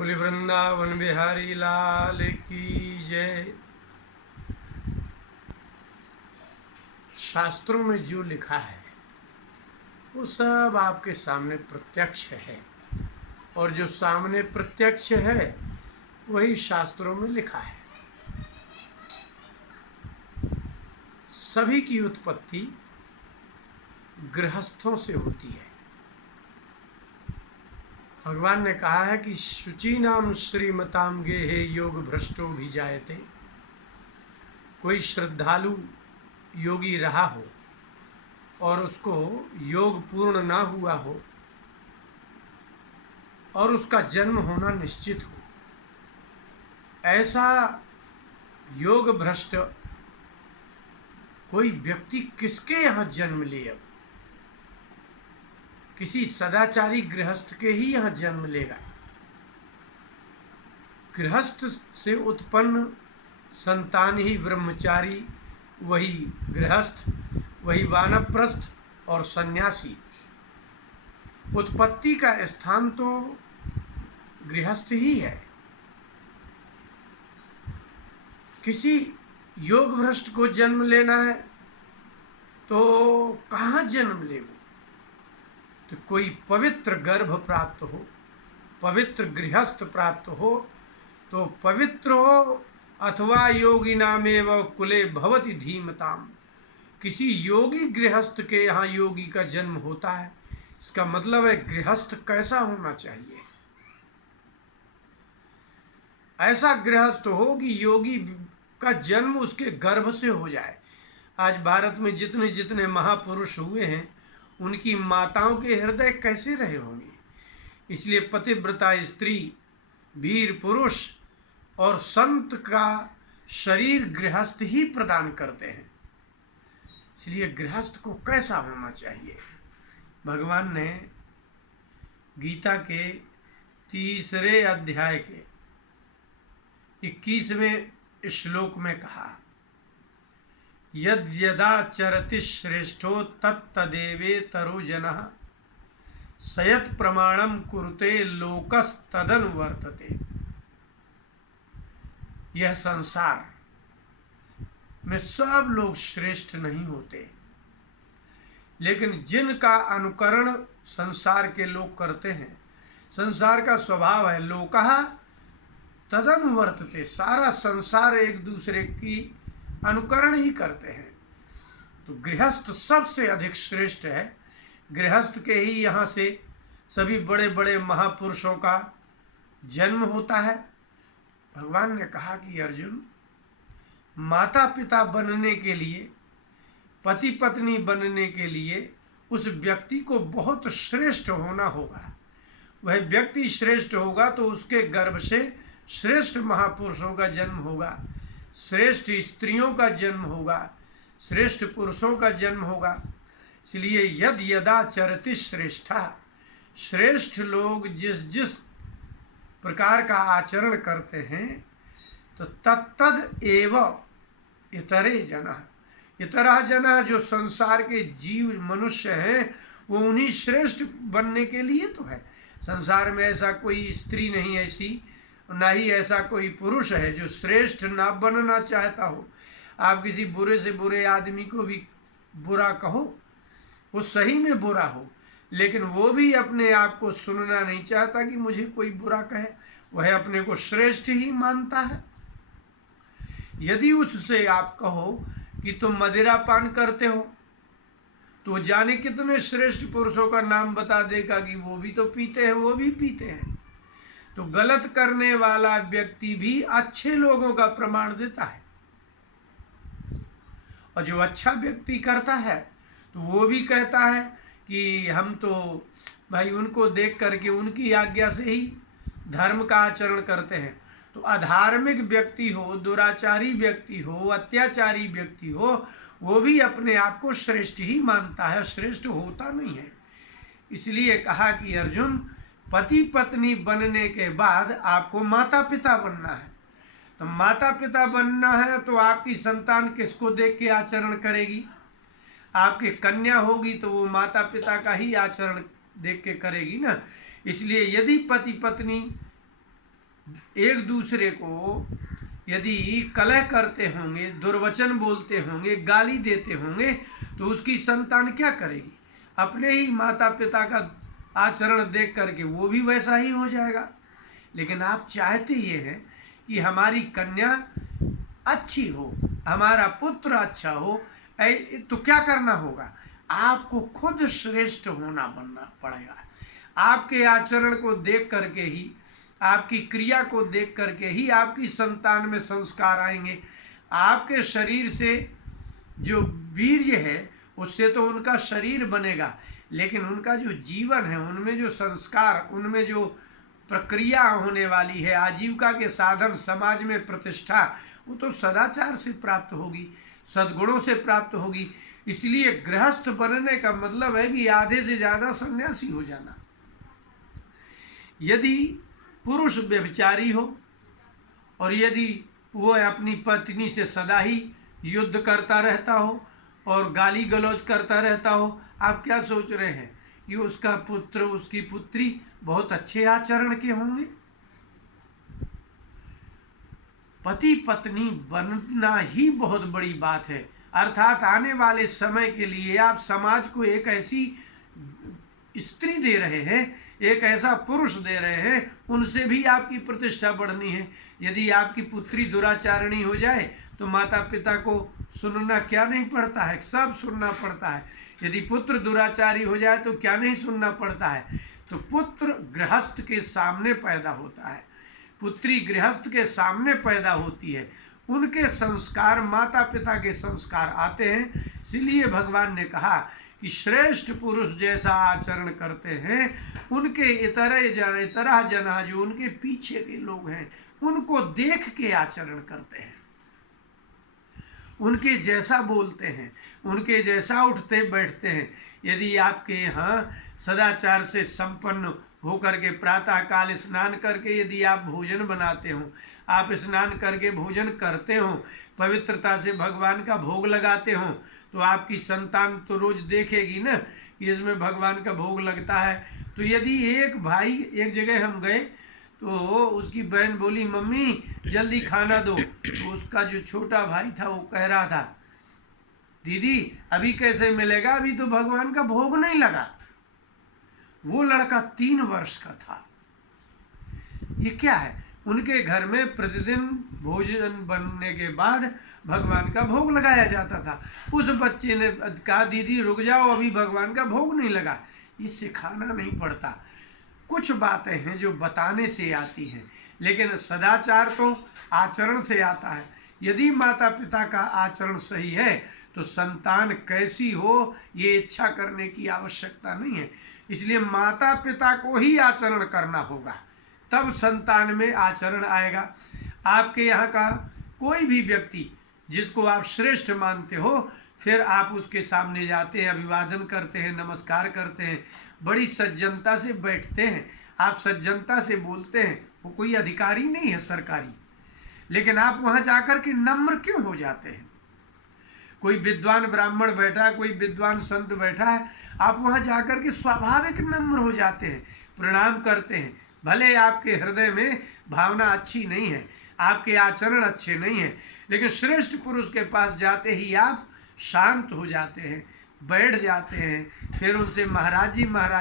बोले वृंदावन बिहारी लाल की जय। शास्त्रों में जो लिखा है वो सब आपके सामने प्रत्यक्ष है, और जो सामने प्रत्यक्ष है वही शास्त्रों में लिखा है। सभी की उत्पत्ति गृहस्थों से होती है। भगवान ने कहा है कि शुचीनाम श्रीमताम गेहे योग भ्रष्टो भी जायते। कोई श्रद्धालु योगी रहा हो और उसको योग पूर्ण ना हुआ हो और उसका जन्म होना निश्चित हो, ऐसा योग भ्रष्ट कोई व्यक्ति किसके यहाँ जन्म ले? अब किसी सदाचारी गृहस्थ के ही यहाँ जन्म लेगा। गृहस्थ से उत्पन्न संतान ही ब्रह्मचारी, वही गृहस्थ, वही वानप्रस्थ और सन्यासी। उत्पत्ति का स्थान तो गृहस्थ ही है। किसी योग भ्रष्ट को जन्म लेना है तो कहाँ जन्म ले वो? तो कोई पवित्र गर्भ प्राप्त हो, पवित्र गृहस्थ प्राप्त हो तो पवित्र हो, अथवा योगी नामेव कुले भवति धीमताम। किसी योगी गृहस्थ के यहाँ योगी का जन्म होता है। इसका मतलब है गृहस्थ कैसा होना चाहिए? ऐसा गृहस्थ हो कि योगी का जन्म उसके गर्भ से हो जाए। आज भारत में जितने जितने महापुरुष हुए हैं उनकी माताओं के हृदय कैसे रहे होंगे? इसलिए पतिव्रता स्त्री, वीर पुरुष और संत का शरीर गृहस्थ ही प्रदान करते हैं। इसलिए गृहस्थ को कैसा होना चाहिए? भगवान ने गीता के 3 अध्याय के 21वें श्लोक में कहा, यद यदा चरति श्रेष्ठो तत्तदेवेतरो जनः सयत प्रमाणम कुरुते लोकस्तदनुवर्तते। यह संसार में सब लोग श्रेष्ठ नहीं होते, लेकिन जिनका अनुकरण संसार के लोग करते हैं, संसार का स्वभाव है लोकः तदनुवर्तते, सारा संसार एक दूसरे की अनुकरण ही करते हैं। तो गृहस्थ सबसे अधिक श्रेष्ठ है। गृहस्थ के ही यहाँ से सभी बड़े बड़े महापुरुषों का जन्म होता है। भगवान ने कहा कि अर्जुन, माता पिता बनने के लिए, पति पत्नी बनने के लिए उस व्यक्ति को बहुत श्रेष्ठ होना होगा। वह व्यक्ति श्रेष्ठ होगा तो उसके गर्भ से श्रेष्ठ महापुरुषों का जन्म होगा, श्रेष्ठ स्त्रियों का जन्म होगा, श्रेष्ठ पुरुषों का जन्म होगा। इसलिए यद यदा चरति श्रेष्ठा, श्रेष्ठ लोग जिस जिस प्रकार का आचरण करते हैं तो तत्तद एव इतरे जनः, इतरा जनः जो संसार के जीव मनुष्य हैं वो उन्हीं श्रेष्ठ बनने के लिए तो है। संसार में ऐसा कोई स्त्री नहीं ऐसी, ना ही ऐसा कोई पुरुष है जो श्रेष्ठ ना बनना चाहता हो। आप किसी बुरे से बुरे आदमी को भी बुरा कहो, वो सही में बुरा हो, लेकिन वो भी अपने आप को सुनना नहीं चाहता कि मुझे कोई बुरा कहे। वह अपने को श्रेष्ठ ही मानता है। यदि उससे आप कहो कि तुम मदिरा पान करते हो तो जाने कितने श्रेष्ठ पुरुषों का नाम बता देगा कि वो भी तो पीते हैं, वो भी पीते हैं। तो गलत करने वाला व्यक्ति भी अच्छे लोगों का प्रमाण देता है, और जो अच्छा व्यक्ति करता है तो वो भी कहता है कि हम तो भाई उनको देख करके उनकी आज्ञा से ही धर्म का आचरण करते हैं। तो अधार्मिक व्यक्ति हो, दुराचारी व्यक्ति हो, अत्याचारी व्यक्ति हो, वो भी अपने आप को श्रेष्ठ ही मानता है, श्रेष्ठ होता नहीं है। इसलिए कहा कि अर्जुन, पति पत्नी बनने के बाद आपको माता पिता बनना है। तो माता पिता बनना है तो आपकी संतान किसको देख के आचरण करेगी? आपकी कन्या होगी तो वो माता पिता का ही आचरण देख के करेगी ना। इसलिए यदि पति पत्नी एक दूसरे को यदि कलह करते होंगे, दुर्वचन बोलते होंगे, गाली देते होंगे, तो उसकी संतान क्या करेगी? अपने ही माता पिता का आचरण देख करके वो भी वैसा ही हो जाएगा। लेकिन आप चाहते ये हैं कि हमारी कन्या अच्छी हो, हमारा पुत्र अच्छा हो, तो क्या करना होगा? आपको खुद श्रेष्ठ होना बनना पड़ेगा। आपके आचरण को देख करके ही, आपकी क्रिया को देख करके ही आपकी संतान में संस्कार आएंगे। आपके शरीर से जो वीर्य है उससे तो उनका शरीर बनेगा, लेकिन उनका जो जीवन है, उनमें जो संस्कार, उनमें जो प्रक्रिया होने वाली है, आजीविका के साधन, समाज में प्रतिष्ठा, वो तो सदाचार से प्राप्त होगी, सद्गुणों से प्राप्त होगी। इसलिए गृहस्थ बनने का मतलब है कि आधे से ज़्यादा सन्यासी हो जाना। यदि पुरुष व्यभिचारी हो और यदि वो अपनी पत्नी से सदा ही युद्ध करता रहता हो और गाली गलौज करता रहता हो, आप क्या सोच रहे हैं कि उसका पुत्र, उसकी पुत्री बहुत अच्छे आचरण के होंगे? पति पत्नी बनना ही बहुत बड़ी बात है। अर्थात आने वाले समय के लिए आप समाज को एक ऐसी स्त्री दे रहे हैं, एक ऐसा पुरुष दे रहे हैं, उनसे भी आपकी प्रतिष्ठा बढ़नी है। यदि आपकी पुत्री दुराचारणी हो जाए तो माता पिता को सुनना क्या नहीं पड़ता है? सब सुनना पड़ता है। यदि पुत्र दुराचारी हो जाए तो क्या नहीं सुनना पड़ता है? तो पुत्र गृहस्थ के सामने पैदा होता है, पुत्री गृहस्थ के सामने पैदा होती है, उनके संस्कार, माता पिता के संस्कार आते हैं। इसलिए भगवान ने कहा कि श्रेष्ठ पुरुष जैसा आचरण करते हैं, उनके इतरह जना जो उनके पीछे के लोग हैं, उनको देख के आचरण करते हैं, उनके जैसा बोलते हैं, उनके जैसा उठते बैठते हैं। यदि आपके यहाँ सदाचार से संपन्न होकर के प्रातः काल स्नान करके यदि आप भोजन बनाते हो, आप स्नान करके भोजन करते हो, पवित्रता से भगवान का भोग लगाते हो, तो आपकी संतान तो रोज देखेगी ना कि इसमें भगवान का भोग लगता है। तो यदि एक भाई, एक जगह हम गए तो उसकी बहन बोली, मम्मी जल्दी खाना दो, तो उसका जो छोटा भाई था वो कह रहा था, दीदी अभी कैसे मिलेगा, अभी तो भगवान का भोग नहीं लगा। वो लड़का 3 वर्ष का था। ये क्या है? उनके घर में प्रतिदिन भोजन बनने के बाद भगवान का भोग लगाया जाता था। उस बच्चे ने कहा, दीदी रुक जाओ, अभी भगवान का भोग नहीं लगा। ये सिखाना नहीं पड़ता। कुछ बातें हैं जो बताने से आती हैं, लेकिन सदाचार तो आचरण से आता है। यदि माता पिता का आचरण सही है तो संतान कैसी हो ये इच्छा करने की आवश्यकता नहीं है। इसलिए माता पिता को ही आचरण करना होगा, तब संतान में आचरण आएगा। आपके यहाँ का कोई भी व्यक्ति जिसको आप श्रेष्ठ मानते हो, फिर आप उसके सामने जाते हैं, अभिवादन करते हैं, नमस्कार करते हैं, बड़ी सज्जनता से बैठते हैं, आप सज्जनता से बोलते हैं। वो कोई अधिकारी नहीं है सरकारी, लेकिन आप वहाँ जाकर के नम्र क्यों हो जाते हैं? कोई विद्वान ब्राह्मण बैठा है, कोई विद्वान संत बैठा है, आप वहाँ जाकर के स्वाभाविक नम्र हो जाते हैं, प्रणाम करते हैं। भले आपके हृदय में भावना अच्छी नहीं है, आपके आचरण अच्छे नहीं हैं, लेकिन श्रेष्ठ पुरुष के पास जाते ही आप शांत हो जाते हैं, बैठ जाते हैं, फिर उनसे महाराज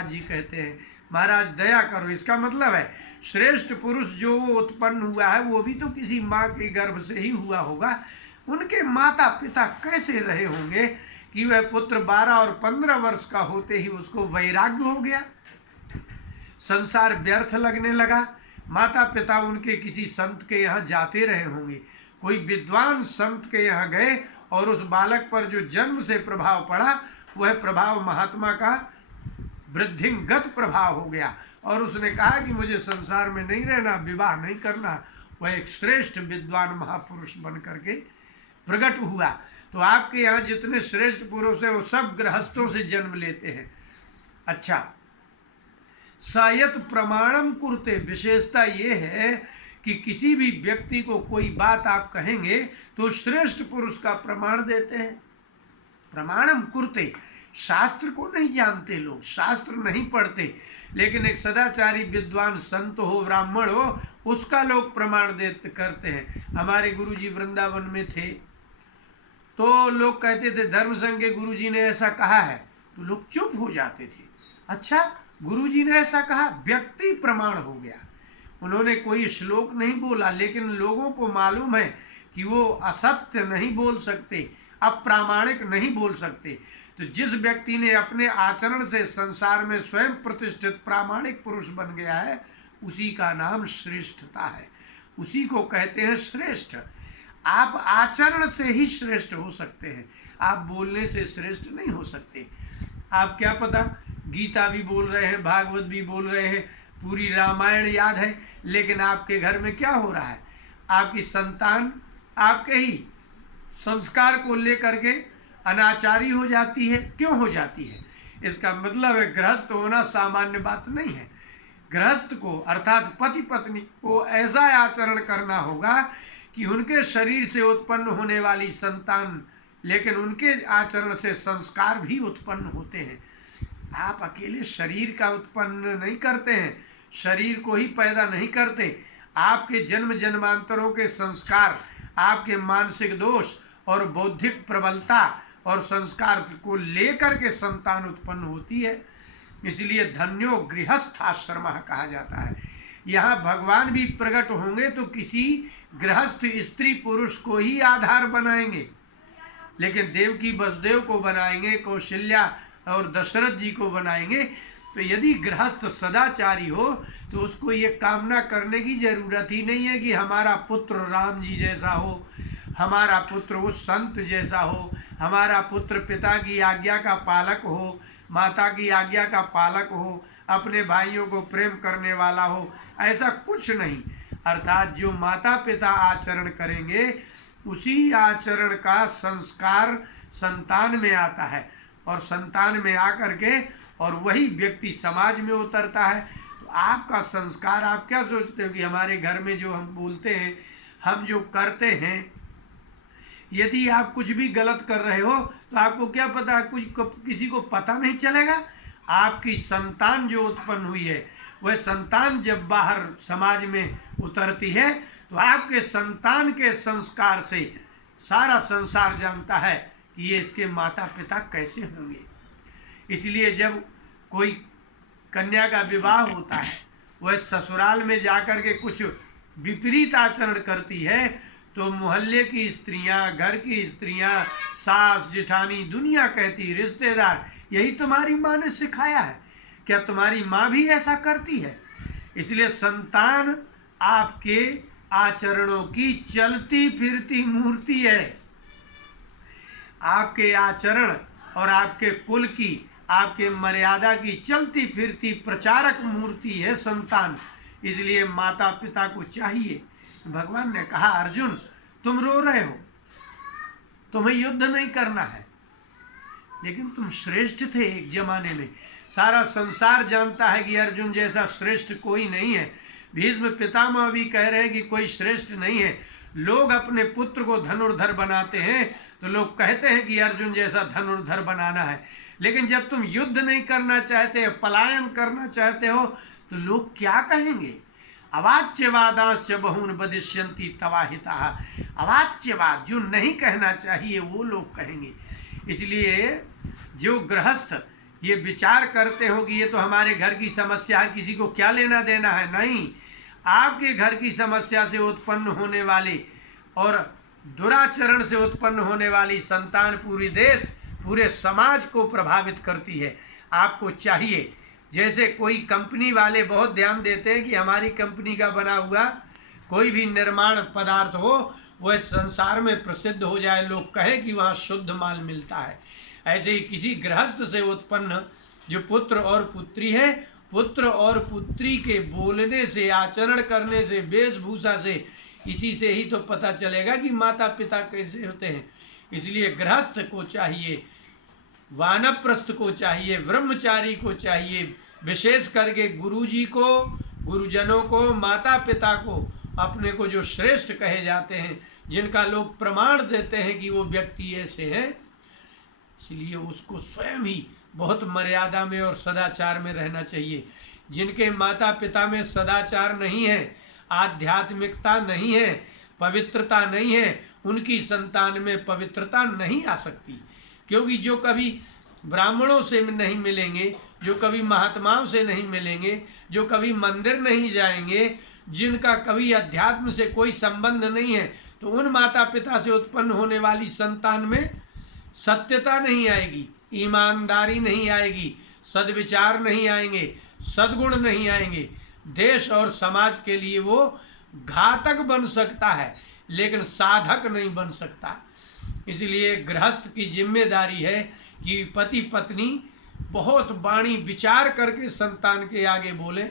जी कहते हैं, महाराज दया करो। इसका मतलब है श्रेष्ठ पुरुष जो वो उत्पन्न हुआ है वो भी तो किसी माँ के गर्भ से ही हुआ होगा। उनके माता पिता कैसे रहे होंगे कि वह पुत्र 12 और 15 वर्ष का होते ही उसको वैराग्य हो गया, संसार व्यर्थ लगने लगा। माता पिता उनके किसी संत के यहाँ जाते रहे होंगे, कोई विद्वान संत के यहाँ गए और उस बालक पर जो जन्म से प्रभाव पड़ा वह प्रभाव महात्मा का वृद्धिंगत प्रभाव हो गया और उसने कहा कि मुझे संसार में नहीं रहना, विवाह नहीं करना। वह एक श्रेष्ठ विद्वान महापुरुष बन करके प्रकट हुआ। तो आपके यहाँ जितने श्रेष्ठ पुरुष हैं वो सब गृहस्थों से जन्म लेते हैं। अच्छा, सायत प्रमाणम कुरते, विशेषता ये है कि किसी भी व्यक्ति को कोई बात आप कहेंगे तो श्रेष्ठ पुरुष का प्रमाण देते हैं। प्रमाणम कुरते, शास्त्र को नहीं जानते लोग, शास्त्र नहीं पढ़ते, लेकिन एक सदाचारी विद्वान संत हो, ब्राह्मण हो, उसका लोग प्रमाण देते करते हैं। हमारे गुरुजी वृंदावन में थे तो लोग कहते थे धर्म संघ के गुरुजी ने ऐसा कहा है, तो लोग चुप हो जाते थे। अच्छा, गुरुजी ने ऐसा कहा, व्यक्ति प्रमाण हो गया। उन्होंने कोई श्लोक नहीं बोला, लेकिन लोगों को मालूम है कि वो असत्य नहीं बोल सकते, अप्रामाणिक नहीं बोल सकते। तो जिस व्यक्ति ने अपने आचरण से संसार में स्वयं प्रतिष्ठित प्रामाणिक पुरुष बन गया है, उसी का नाम श्रेष्ठता है, उसी को कहते हैं श्रेष्ठ। आप आचरण से ही श्रेष्ठ हो सकते हैं, आप बोलने से श्रेष्ठ नहीं हो सकते। आप क्या पता, गीता भी बोल रहे हैं, भागवत भी बोल रहे हैं, पूरी रामायण याद है, लेकिन आपके घर में क्या हो रहा है? आपकी संतान आपके ही संस्कार को लेकर के अनाचारी हो जाती है। क्यों हो जाती है? इसका मतलब है गृहस्थ होना सामान्य बात नहीं है। गृहस्थ को अर्थात पति पत्नी को ऐसा आचरण करना होगा कि उनके शरीर से उत्पन्न होने वाली संतान, लेकिन उनके आचरण से संस्कार भी उत्पन्न होते हैं। आप अकेले शरीर का उत्पन्न नहीं करते हैं, शरीर को ही पैदा नहीं करते। आपके जन्म जन्मांतरों के संस्कार, आपके मानसिक दोष और बौद्धिक प्रबलता और संस्कार को लेकर के संतान उत्पन्न होती है। इसलिए धन्यो गृहस्थाश्रमः कहा जाता है। यहाँ भगवान भी प्रकट होंगे तो किसी गृहस्थ स्त्री पुरुष को ही आधार बनाएंगे, लेकिन देवकी वसुदेव को बनाएंगे, कौशल्या और दशरथ जी को बनाएंगे। तो यदि गृहस्थ सदाचारी हो तो उसको ये कामना करने की जरूरत ही नहीं है कि हमारा पुत्र राम जी जैसा हो, हमारा पुत्र उस संत जैसा हो, हमारा पुत्र पिता की आज्ञा का पालक हो, माता की आज्ञा का पालक हो, अपने भाइयों को प्रेम करने वाला हो, ऐसा कुछ नहीं। अर्थात जो माता पिता आचरण करेंगे उसी आचरण का संस्कार संतान में आता है, और संतान में आकर के और वही व्यक्ति समाज में उतरता है। तो आपका संस्कार, आप क्या सोचते हो कि हमारे घर में जो हम बोलते हैं, हम जो करते हैं, यदि आप कुछ भी गलत कर रहे हो तो आपको क्या पता, किसी को पता नहीं चलेगा। आपकी संतान जो उत्पन्न हुई है, वह संतान जब बाहर समाज में उतरती है तो आपके संतान के संस्कार से सारा संसार जानता है कि ये इसके माता पिता कैसे होंगे। इसलिए जब कोई कन्या का विवाह होता है, वह ससुराल में जाकर के कुछ विपरीत आचरण करती है तो मोहल्ले की स्त्रियां, घर की स्त्रियां, सास जेठानी, दुनिया कहती, रिश्तेदार, यही तुम्हारी माँ ने सिखाया है, क्या तुम्हारी माँ भी ऐसा करती है? इसलिए संतान आपके आचरणों की चलती फिरती मूर्ति है। आपके आचरण और आपके कुल की, आपके मर्यादा की चलती फिरती प्रचारक मूर्ति है संतान। इसलिए माता पिता को चाहिए। भगवान ने कहा, अर्जुन तुम रो रहे हो, तुम्हें युद्ध नहीं करना है, लेकिन तुम श्रेष्ठ थे एक जमाने में। सारा संसार जानता है कि अर्जुन जैसा श्रेष्ठ कोई नहीं है। भीष्म पितामह भी कह रहे हैं कि कोई श्रेष्ठ नहीं है। लोग अपने पुत्र को धनुर्धर बनाते हैं तो लोग कहते हैं कि अर्जुन जैसा धनुर्धर बनाना है, लेकिन जब तुम युद्ध नहीं करना चाहते, पलायन करना चाहते हो, तो लोग क्या कहेंगे? अवाच्यवादाश्च बहून वदिष्यन्ति तवाहिताः। अवाच्यवाद जो नहीं कहना चाहिए वो लोग कहेंगे। इसलिए जो गृहस्थ ये विचार करते हो कि ये तो हमारे घर की समस्या है, किसी को क्या लेना देना है, नहीं। आपके घर की समस्या से उत्पन्न होने वाली और दुराचरण से उत्पन्न होने वाली संतान पूरी देश, पूरे समाज को प्रभावित करती है। आपको चाहिए, जैसे कोई कंपनी वाले बहुत ध्यान देते हैं कि हमारी कंपनी का बना हुआ कोई भी निर्माण पदार्थ हो वह संसार में प्रसिद्ध हो जाए, लोग कहें कि वहाँ शुद्ध माल मिलता है। ऐसे ही किसी गृहस्थ से उत्पन्न जो पुत्र और पुत्री है, पुत्र और पुत्री के बोलने से, आचरण करने से, वेशभूषा से, इसी से ही तो पता चलेगा कि माता पिता कैसे होते हैं। इसलिए गृहस्थ को चाहिए, वानप्रस्थ को चाहिए, ब्रह्मचारी को चाहिए, विशेष करके गुरुजी को, गुरुजनों को, माता पिता को, अपने को जो श्रेष्ठ कहे जाते हैं, जिनका लोग प्रमाण देते हैं कि वो व्यक्ति ऐसे हैं, इसलिए उसको स्वयं ही बहुत मर्यादा में और सदाचार में रहना चाहिए। जिनके माता पिता में सदाचार नहीं है, आध्यात्मिकता नहीं है, पवित्रता नहीं है, उनकी संतान में पवित्रता नहीं आ सकती। क्योंकि जो कभी ब्राह्मणों से नहीं मिलेंगे, जो कभी महात्माओं से नहीं मिलेंगे, जो कभी मंदिर नहीं जाएंगे, जिनका कभी अध्यात्म से कोई संबंध नहीं है, तो उन माता पिता से उत्पन्न होने वाली संतान में सत्यता नहीं आएगी, ईमानदारी नहीं आएगी, सद्विचार नहीं आएंगे, सद्गुण नहीं आएंगे। देश और समाज के लिए वो घातक बन सकता है, लेकिन साधक नहीं बन सकता। इसलिए गृहस्थ की जिम्मेदारी है कि पति पत्नी बहुत वाणी विचार करके संतान के आगे बोले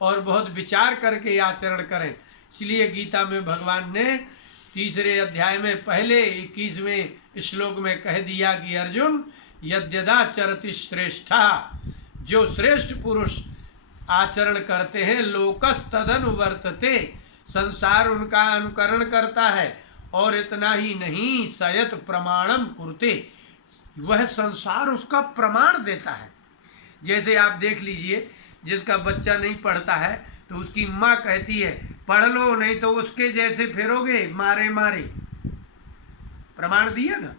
और बहुत विचार करके आचरण करें। इसलिए गीता में भगवान ने 3 अध्याय में पहले 21वें श्लोक में कह दिया कि अर्जुन, यद्यदा चरति श्रेष्ठा, जो श्रेष्ठ पुरुष आचरण करते हैं, लोकस तदनुवर्तते, संसार उनका अनुकरण करता है। और इतना ही नहीं, सयत प्रमाणम कुरुते, वह संसार उसका प्रमाण देता है। जैसे आप देख लीजिए, जिसका बच्चा नहीं पढ़ता है तो उसकी माँ कहती है पढ़ लो, नहीं तो उसके जैसे फिरोगे, मारे मारे, प्रमाण दिया ना।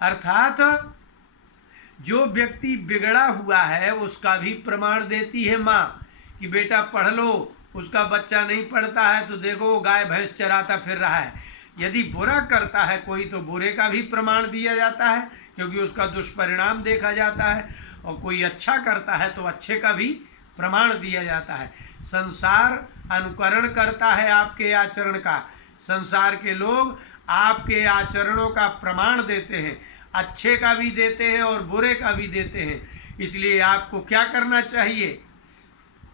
अर्थात जो व्यक्ति बिगड़ा हुआ है उसका भी प्रमाण देती है माँ कि बेटा पढ़ लो। उसका बच्चा नहीं पढ़ता है तो देखो गाय भैंस चराता फिर रहा है। यदि बुरा करता है कोई तो बुरे का भी प्रमाण दिया जाता है, क्योंकि उसका दुष्परिणाम देखा जाता है। और कोई अच्छा करता है तो अच्छे का भी प्रमाण दिया जाता है। संसार अनुकरण करता है आपके आचरण का। संसार के लोग आपके आचरणों का प्रमाण देते हैं, अच्छे का भी देते हैं और बुरे का भी देते हैं। इसलिए आपको क्या करना चाहिए?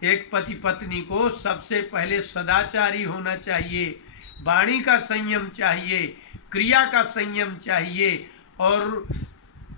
एक पति पत्नी को सबसे पहले सदाचारी होना चाहिए, वाणी का संयम चाहिए, क्रिया का संयम चाहिए। और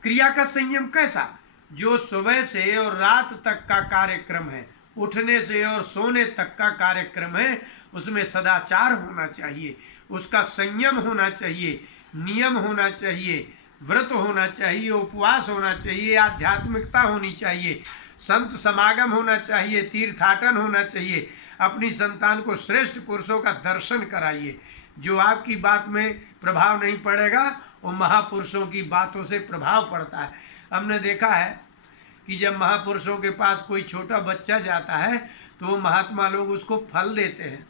क्रिया का संयम कैसा? जो सुबह से और रात तक का कार्यक्रम है, उठने से और सोने तक का कार्यक्रम है, उसमें सदाचार होना चाहिए, उसका संयम होना चाहिए, नियम होना चाहिए, व्रत होना चाहिए, उपवास होना चाहिए, आध्यात्मिकता होनी चाहिए, संत समागम होना चाहिए, तीर्थाटन होना चाहिए। अपनी संतान को श्रेष्ठ पुरुषों का दर्शन कराइए। जो आपकी बात में प्रभाव नहीं पड़ेगा, वो महापुरुषों की बातों से प्रभाव पड़ता है। हमने देखा है कि जब महापुरुषों के पास कोई छोटा बच्चा जाता है तो वो महात्मा लोग उसको फल देते हैं,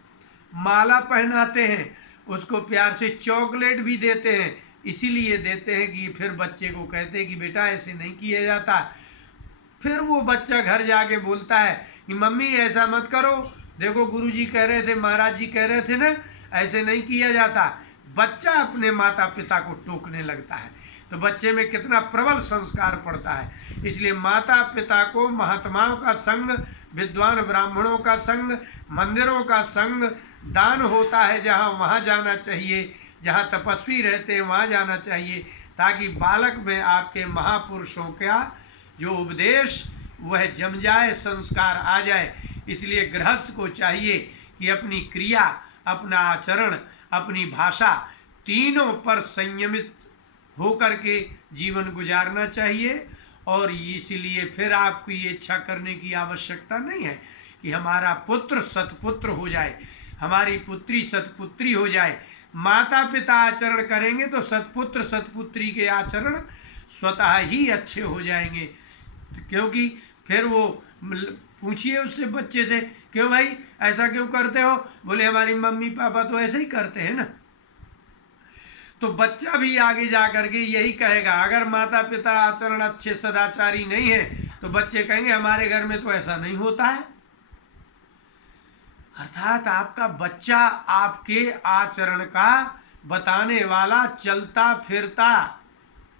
माला पहनाते हैं, उसको प्यार से चॉकलेट भी देते हैं। इसीलिए देते हैं कि फिर बच्चे को कहते हैं कि बेटा ऐसे नहीं किया जाता। फिर वो बच्चा घर जाके बोलता है कि मम्मी ऐसा मत करो, देखो गुरुजी कह रहे थे, महाराज जी कह रहे थे ना, ऐसे नहीं किया जाता। बच्चा अपने माता पिता को टोकने लगता है, तो बच्चे में कितना प्रबल संस्कार पड़ता है। इसलिए माता पिता को महात्माओं का संग, विद्वान ब्राह्मणों का संग, मंदिरों का संग, दान होता है जहाँ वहाँ जाना चाहिए, जहाँ तपस्वी रहते हैं वहाँ जाना चाहिए, ताकि बालक में आपके महापुरुषों का जो उपदेश वह जम जाए, संस्कार आ जाए। इसलिए गृहस्थ को चाहिए कि अपनी क्रिया, अपना आचरण, अपनी भाषा, तीनों पर संयमित होकर के जीवन गुजारना चाहिए। और इसलिए फिर आपको ये इच्छा करने की आवश्यकता नहीं है कि हमारा पुत्र सत्पुत्र हो जाए, हमारी पुत्री सत्पुत्री हो जाए। माता पिता आचरण करेंगे तो सत्पुत्र सत्पुत्री के आचरण स्वतः ही अच्छे हो जाएंगे। क्योंकि फिर वो पूछिए उससे, बच्चे से, क्यों भाई ऐसा क्यों करते हो? बोले हमारी मम्मी पापा तो ऐसे ही करते हैं ना। तो बच्चा भी आगे जा करके यही कहेगा। अगर माता पिता आचरण अच्छे सदाचारी नहीं है तो बच्चे कहेंगे हमारे घर में तो ऐसा नहीं होता है। अर्थात आपका बच्चा आपके आचरण का बताने वाला, चलता फिरता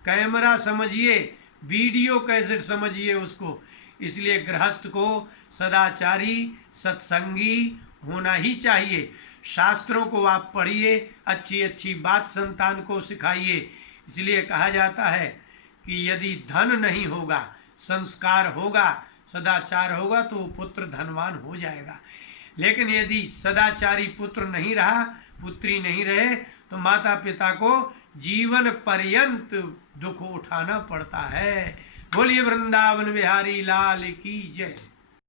कैमरा समझिए, वीडियो कैसेट समझिए उसको। इसलिए गृहस्थ को सदाचारी, सत्संगी होना ही चाहिए। शास्त्रों को आप पढ़िए, अच्छी अच्छी बात संतान को सिखाइए। इसलिए कहा जाता है कि यदि धन नहीं होगा, संस्कार होगा, सदाचार होगा तो पुत्र धनवान हो जाएगा। लेकिन यदि सदाचारी पुत्र नहीं रहा, पुत्री नहीं रहे, तो माता पिता को जीवन पर्यंत दुख उठाना पड़ता है। बोलिए वृंदावन बिहारी लाल की जय।